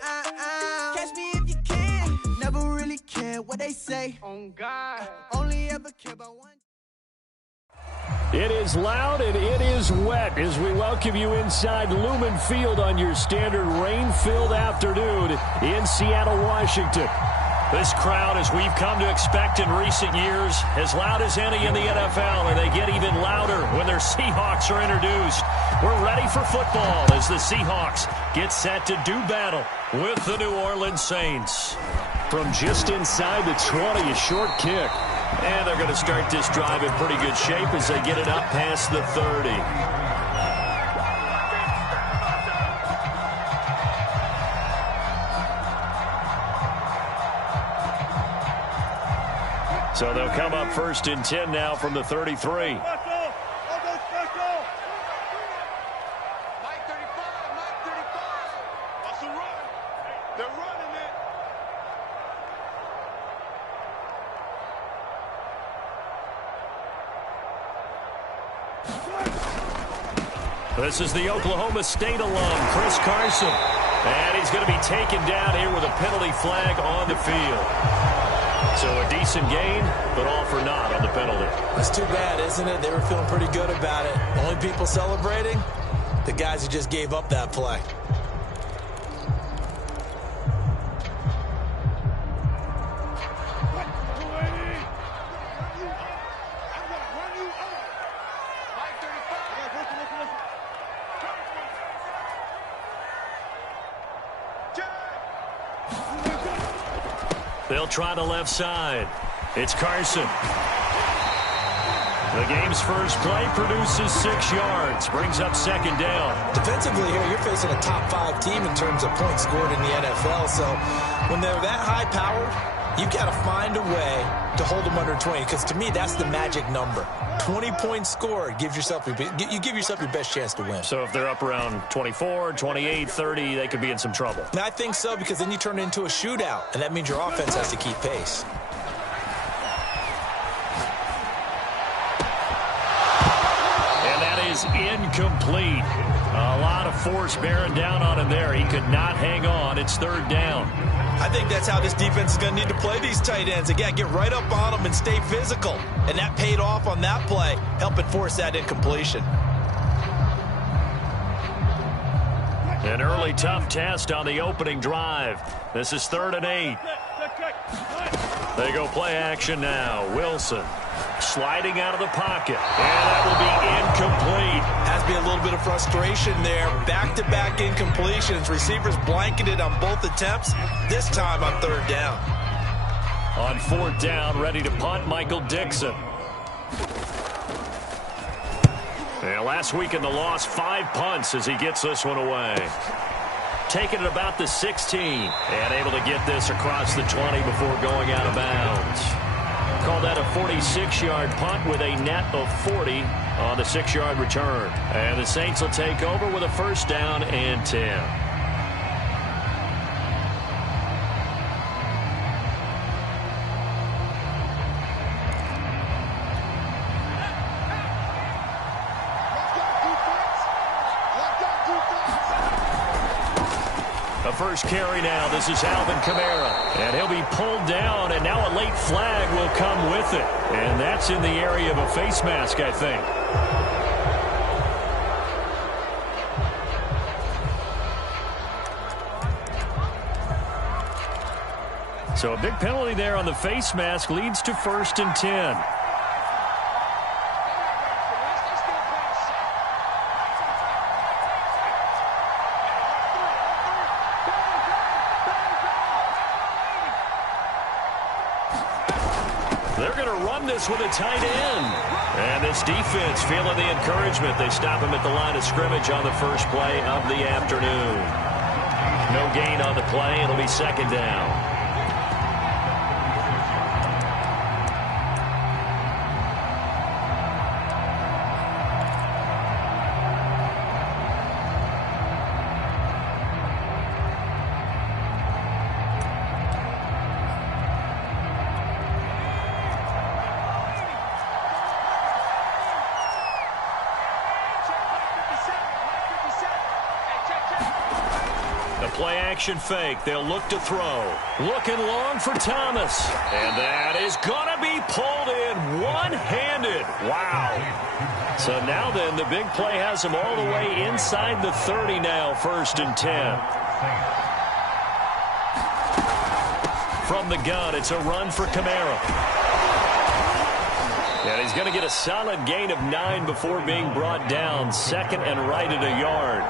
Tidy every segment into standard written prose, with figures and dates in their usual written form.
Catch me if you can. Never really care what they say. On God. Only ever care about one. It is loud and it is wet as we welcome you inside Lumen Field on your standard rain-filled afternoon in Seattle, Washington. This crowd, as we've come to expect in recent years, as loud as any in the NFL, and they get even louder when their Seahawks are introduced. We're ready for football as the Seahawks get set to do battle with the New Orleans Saints. From just inside the 20, a short kick. And they're going to start this drive in pretty good shape as they get it up past the 30. So they'll come up 1st and 10 now from the 33. This is the Oklahoma State alum, Chris Carson. And he's going to be taken down here with a penalty flag on the field. So a decent gain, but all for naught on the penalty. That's too bad, isn't it? They were feeling pretty good about it. Only people celebrating, the guys who just gave up that play. They'll try the left side. It's Carson. The game's first play produces 6 yards. Brings up 2nd down. Defensively here, you're facing a top 5 team in terms of points scored in the NFL. So when they're that high-powered, you've got to find a way to hold them under 20. Because to me, that's the magic number. 20 points scored gives yourself you give yourself your best chance to win. So if they're up around 24, 28, 30, they could be in some trouble. And I think so, because then you turn it into a shootout, and that means your offense has to keep pace. And that is incomplete. A lot of force bearing down on him there. He could not hang on. It's 3rd down. I think that's how this defense is going to need to play these tight ends. Again, get right up on them and stay physical. And that paid off on that play, helping force that incompletion. An early tough test on the opening drive. This is 3rd and 8. They go play action now. Wilson sliding out of the pocket. And that will be incomplete. Has to be a little bit of frustration there. Back-to-back incompletions. Receivers blanketed on both attempts. This time on 3rd down. On 4th down, ready to punt, Michael Dixon. And last week in the loss, 5 punts as he gets this one away. Taking it about the 16 and able to get this across the 20 before going out of bounds. Call that a 46-yard punt with a net of 40 on the 6-yard return. And the Saints will take over with a 1st down and 10. First carry now. This is Alvin Kamara. And he'll be pulled down, and now a late flag will come with it. And that's in the area of a face mask, I think. So a big penalty there on the face mask leads to 1st and 10. With a tight end. And this defense feeling the encouragement. They stop him at the line of scrimmage on the first play of the afternoon. No gain on the play. It'll be 2nd down. Play-action fake. They'll look to throw. Looking long for Thomas. And that is going to be pulled in one-handed. Wow. So now then, the big play has him all the way inside the 30 now, 1st and 10. From the gun, it's a run for Kamara. And he's going to get a solid gain of 9 before being brought down. 2nd and right at a yard.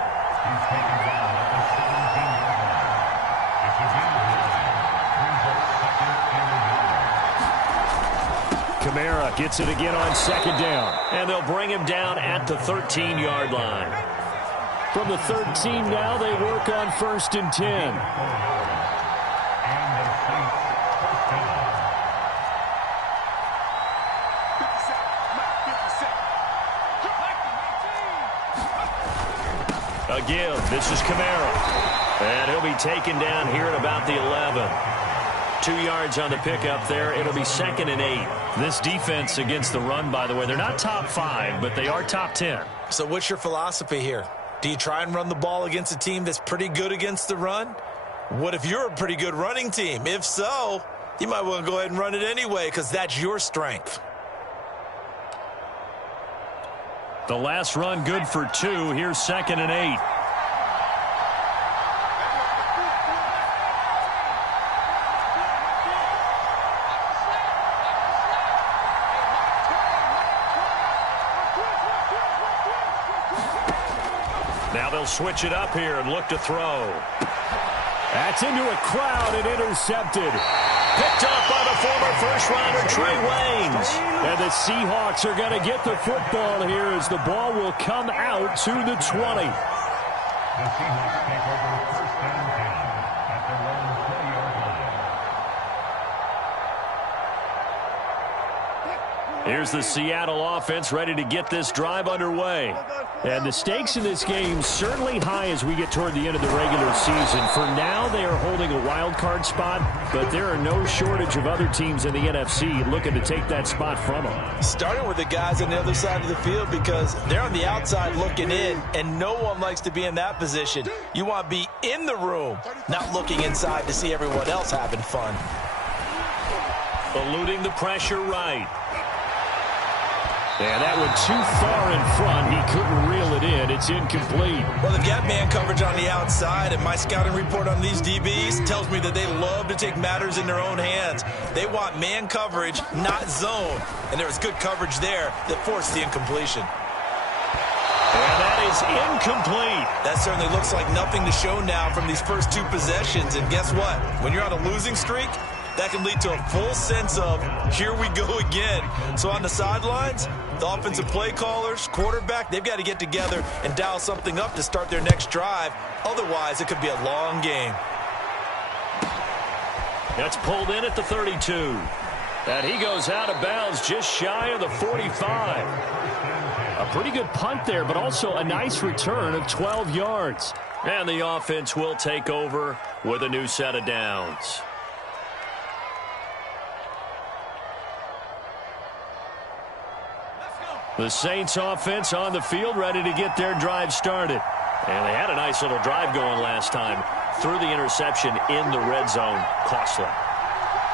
Kamara gets it again on 2nd down. And they'll bring him down at the 13-yard line. From the 13 now, they work on 1st and 10. Again, this is Kamara. And he'll be taken down here at about the 11. 2 yards on the pickup there. It'll be 2nd and 8. This defense against the run, by the way, they're not top 5, but they are top 10. So what's your philosophy here? Do you try and run the ball against a team that's pretty good against the run? What if you're a pretty good running team? If so, you might want to go ahead and run it anyway because that's your strength. The last run good for 2. Here's 2nd and 8. Now they'll switch it up here and look to throw. That's into a crowd and intercepted. Picked up by the former first-rounder Trey Waynes. And the Seahawks are going to get the football here as the ball will come out to the 20. The Seahawks take over first down 10 at their own 20-yard line. Here's the Seattle offense ready to get this drive underway. And the stakes in this game certainly high as we get toward the end of the regular season. For now, they are holding a wild card spot, but there are no shortage of other teams in the NFC looking to take that spot from them. Starting with the guys on the other side of the field because they're on the outside looking in, and no one likes to be in that position. You want to be in the room, not looking inside to see everyone else having fun. Eluding the pressure right. And that went too far in front. He couldn't reel it in. It's incomplete. Well, they've got man coverage on the outside, and my scouting report on these DBs tells me that they love to take matters in their own hands. They want man coverage, not zone. And there was good coverage there that forced the incompletion. And that is incomplete. That certainly looks like nothing to show now from these first 2 possessions. And guess what? When you're on a losing streak, that can lead to a full sense of, here we go again. So on the sidelines, the offensive play callers, quarterback, they've got to get together and dial something up to start their next drive. Otherwise, it could be a long game. That's pulled in at the 32. And he goes out of bounds just shy of the 45. A pretty good punt there, but also a nice return of 12 yards. And the offense will take over with a new set of downs. The Saints offense on the field ready to get their drive started. And they had a nice little drive going last time. Threw the interception in the red zone. Costly.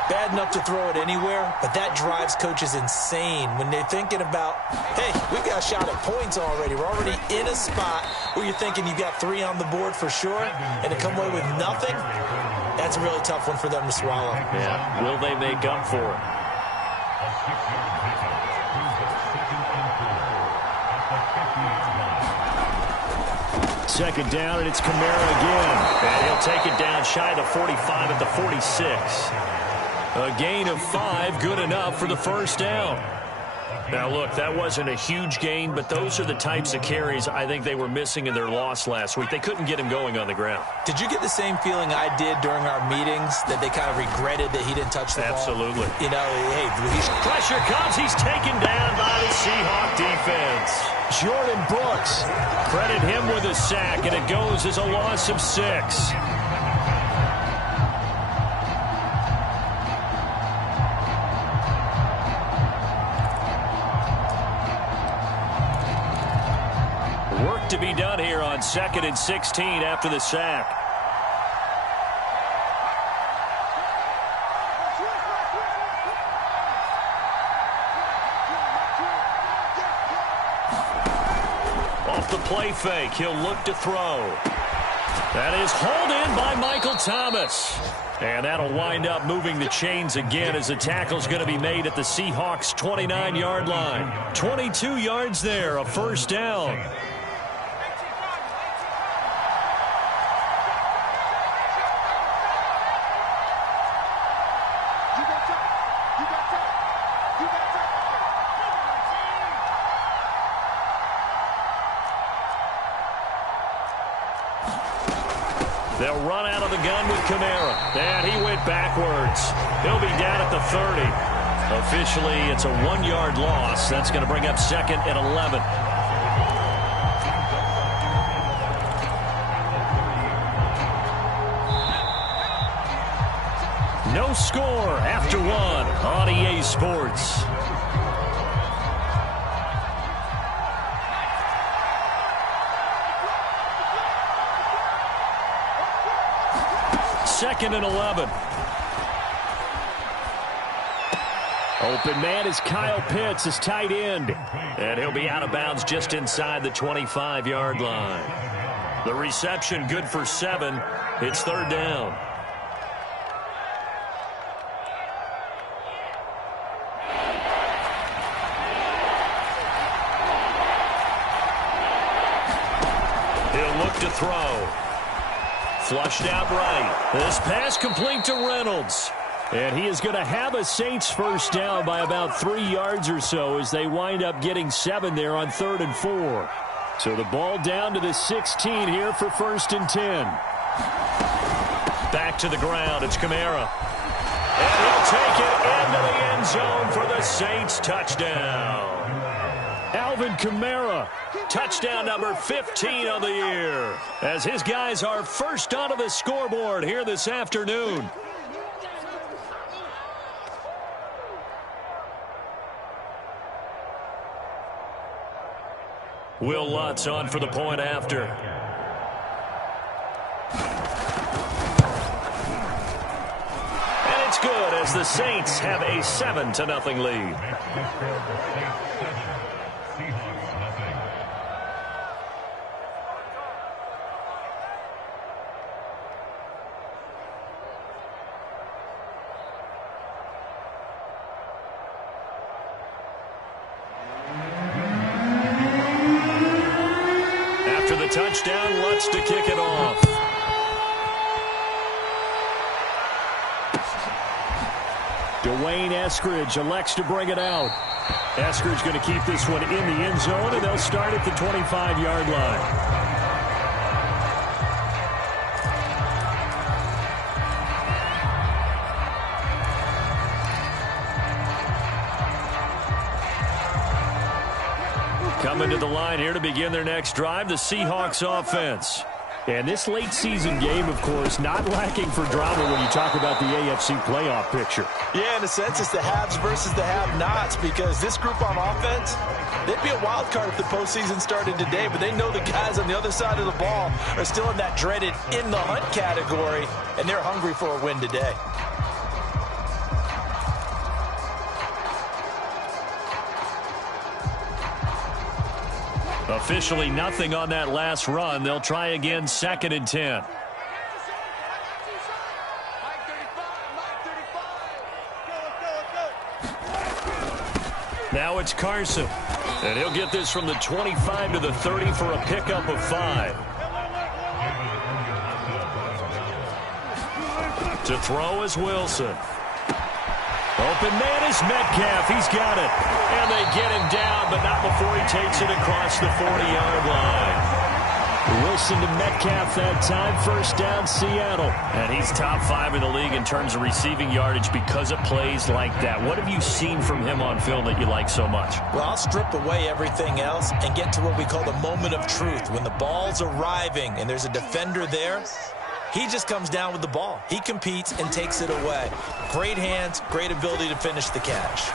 Bad enough to throw it anywhere, but that drives coaches insane when they're thinking about, hey, we've got a shot at points already. We're already in a spot where you're thinking you've got 3 on the board for sure, and to come away with nothing, that's a really tough one for them to swallow. Yeah, will they make up for it? Second down, and it's Kamara again. And he'll take it down shy of the 45 at the 46. A gain of 5, good enough for the first down. Now, look, that wasn't a huge gain, but those are the types of carries I think they were missing in their loss last week. They couldn't get him going on the ground. Did you get the same feeling I did during our meetings, that they kind of regretted that he didn't touch the ball? Absolutely. You know, hey, pressure comes. He's taken down by the Seahawk defense. Jordan Brooks, credit him with a sack, and it goes as a loss of 6. Work to be done here on 2nd and 16 after the sack. play fake. He'll look to throw. That is hauled in by Michael Thomas. And that'll wind up moving the chains again as the tackle's going to be made at the Seahawks' 29-yard line. 22 yards there, a first down. They'll run out of the gun with Kamara. And he went backwards. He'll be down at the 30. Officially, it's a 1-yard loss. That's going to bring up 2nd and 11. No score after 1 on EA Sports. Second and 11. Open man is Kyle Pitts, his tight end. And he'll be out of bounds just inside the 25-yard line. The reception good for 7. It's 3rd down. He'll look to throw. Flushed out right. This pass complete to Reynolds. And he is going to have a Saints first down by about 3 yards or so as they wind up getting 7 there on 3rd and 4. So the ball down to the 16 here for 1st and 10. Back to the ground. It's Kamara. And he'll take it into the end zone for the Saints touchdown. Alvin Kamara, touchdown number 15 on the year, as his guys are first onto the scoreboard here this afternoon. Will Lutz on for the point after. And it's good as the Saints have a 7-0 lead. Touchdown, Lutz to kick it off. Dwayne Eskridge elects to bring it out. Eskridge going to keep this one in the end zone, and they'll start at the 25-yard line. Coming to the line here to begin their next drive, the Seahawks offense. And this late season game, of course, not lacking for drama when you talk about the AFC playoff picture. Yeah, in a sense, it's the haves versus the have-nots, because this group on offense, they'd be a wild card if the postseason started today, but they know the guys on the other side of the ball are still in that dreaded in-the-hunt category, and they're hungry for a win today. Officially nothing on that last run. They'll try again, 2nd and 10. Now it's Carson. And he'll get this from the 25 to the 30 for a pickup of 5. To throw is Wilson. Open man is Metcalf. He's got it. And they get him down, but not before he takes it across the 40-yard line. Wilson to Metcalf that time. First down, Seattle. And he's top 5 in the league in terms of receiving yardage because of plays like that. What have you seen from him on film that you like so much? Well, I'll strip away everything else and get to what we call the moment of truth. When the ball's arriving and there's a defender there, he just comes down with the ball. He competes and takes it away. Great hands, great ability to finish the catch.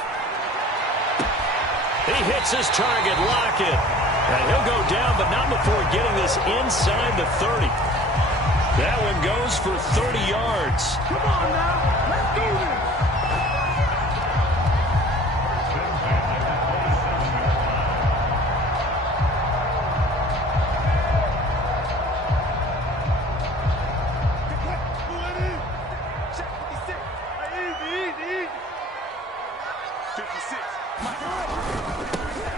He hits his target, Lockett. And he'll go down, but not before getting this inside the 30. That one goes for 30 yards. Come on now, let's do this.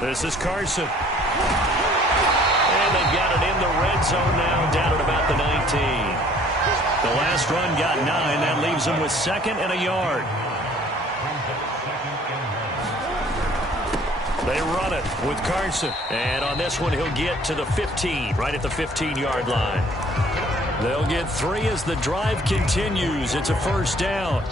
This is Carson. And they've got it in the red zone now, down at about the 19. The last run got 9. That leaves them with 2nd and a yard. They run it with Carson. And on this one, he'll get to the 15, right at the 15-yard line. They'll get 3 as the drive continues. It's a first down.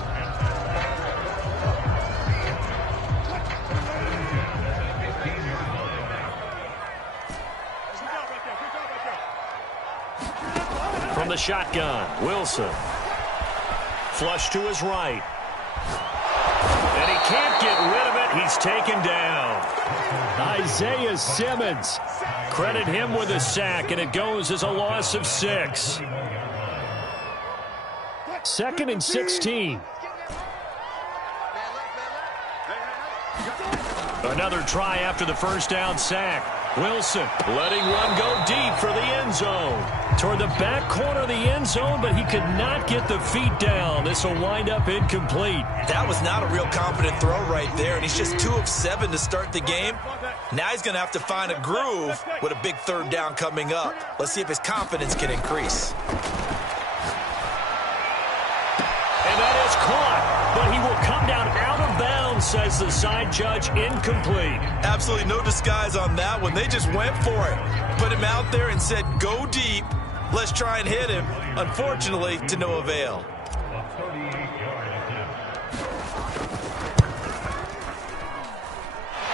From the shotgun, Wilson. Flush to his right. And he can't get rid of it. He's taken down. Isaiah Simmons. Credit him with a sack, and it goes as a loss of 6. 2nd and 16. Another try after the first down sack. Wilson letting one go deep for the end zone. Toward the back corner of the end zone, but he could not get the feet down. This will wind up incomplete. That was not a real confident throw right there, and he's just 2 of 7 to start the game. Now he's going to have to find a groove with a big third down coming up. Let's see if his confidence can increase. And that is caught, but he will come down out of bounds, says the side judge. Incomplete. Absolutely no disguise on that one. They just went for it. Put him out there and said, go deep. Let's try and hit him. Unfortunately, to no avail.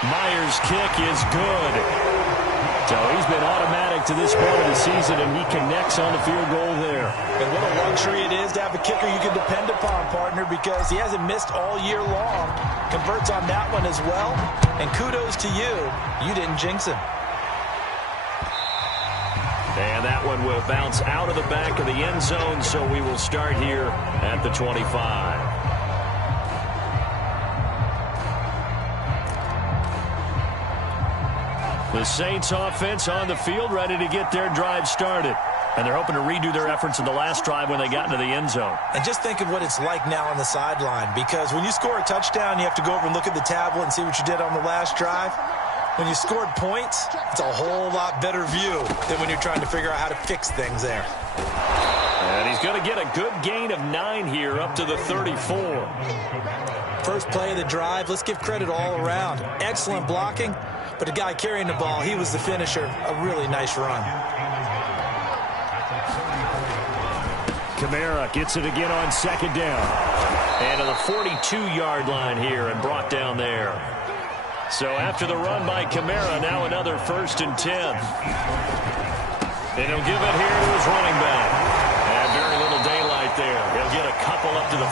Myers' kick is good. So he's been automatic to this point of the season, and he connects on the field goal there. And what a luxury it is to have a kicker you can depend upon, partner, because he hasn't missed all year long. Converts on that one as well. And kudos to you. You didn't jinx him. And that one will bounce out of the back of the end zone, so we will start here at the 25. The Saints offense on the field, ready to get their drive started. And they're hoping to redo their efforts in the last drive when they got into the end zone. And just think of what it's like now on the sideline, because when you score a touchdown, you have to go over and look at the tablet and see what you did on the last drive. When you scored points, it's a whole lot better view than when you're trying to figure out how to fix things there. And he's going to get a good gain of 9 here up to the 34. First play of the drive, let's give credit all around. Excellent blocking, but the guy carrying the ball, he was the finisher. A really nice run. Kamara gets it again on 2nd down. And to the 42-yard line here and brought down there. So after the run by Kamara, now another 1st and 10. And he'll give it here to his running back. And very little daylight there. He'll get a couple up to the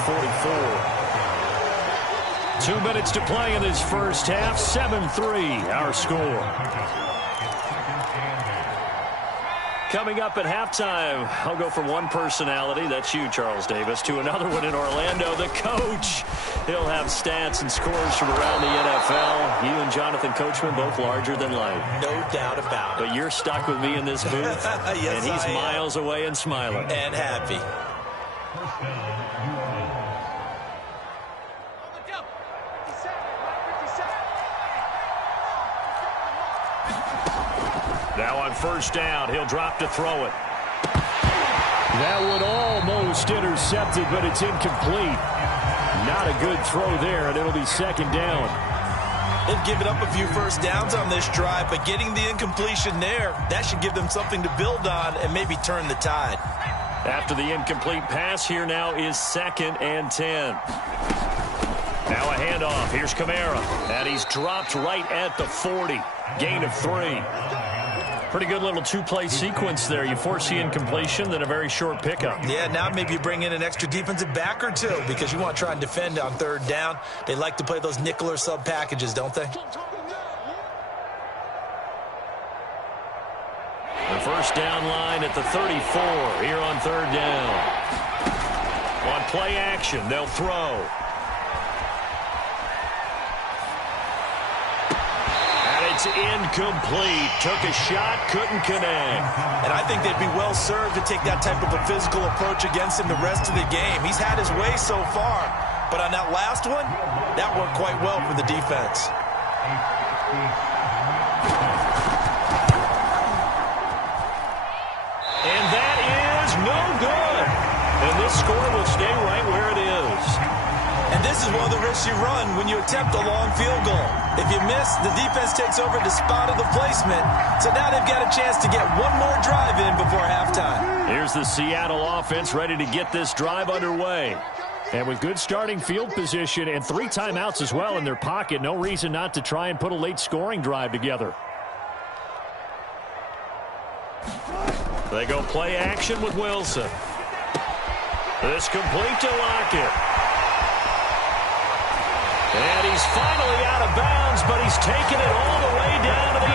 44. 2 minutes to play in this first half. 7-3 our score. Coming up at halftime, I'll go from one personality, that's you, Charles Davis, to another one in Orlando, the coach. He'll have stats and scores from around the NFL. You and Jonathan Coachman, both larger than life. No doubt about it. But you're stuck with me in this booth, yes, and he's miles away and smiling. And happy. Now on 1st down, he'll drop to throw it. That one almost intercepted, but it's incomplete. Not a good throw there, and it'll be 2nd down. They've given up a few first downs on this drive, but getting the incompletion there, that should give them something to build on and maybe turn the tide. After the incomplete pass, here now is 2nd and 10. Now a handoff. Here's Kamara, and he's dropped right at the 40. Gain of 3. Pretty good little 2-play sequence there. You force the incompletion, then a very short pickup. Yeah, now maybe you bring in an extra defensive back or two because you want to try and defend on 3rd down. They like to play those nickel or sub packages, don't they? The first down line at the 34 here on 3rd down. On play action, they'll throw. It's incomplete. Took a shot, couldn't connect. And I think they'd be well served to take that type of a physical approach against him the rest of the game. He's had his way so far, but on that last one, that worked quite well for the defense. the score will stay right where it is. And this is one of the risks you run when you attempt a long field goal. If you miss, the defense takes over the spot of the placement. So now they've got a chance to get one more drive in before halftime. Here's the Seattle offense ready to get this drive underway. And with good starting field position and 3 timeouts as well in their pocket, no reason not to try and put a late scoring drive together. They go play action with Wilson. This complete to Lockett. And he's finally out of bounds, but he's taken it all the way down to the 8.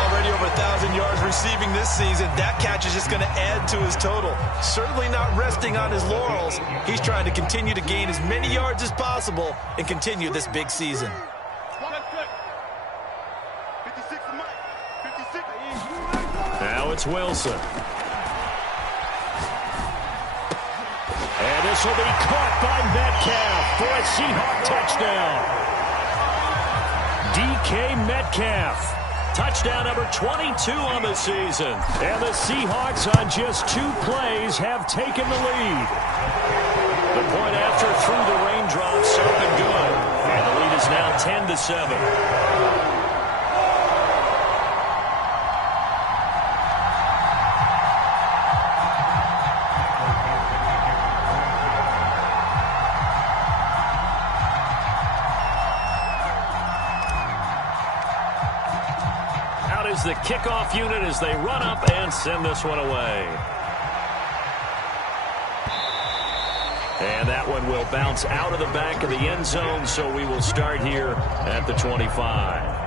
Already over 1,000 yards receiving this season. That catch is just going to add to his total. Certainly not resting on his laurels. He's trying to continue to gain as many yards as possible and continue this big season. Now it's Wilson. And this will be caught by Metcalf for a Seahawk touchdown. DK Metcalf. Touchdown number 22 on the season. And the Seahawks on just 2 plays have taken the lead. The point after through the raindrops up and good. And the lead is now 10-7. The kickoff unit as they run up and send this one away. And that one will bounce out of the back of the end zone, so we will start here at the 25.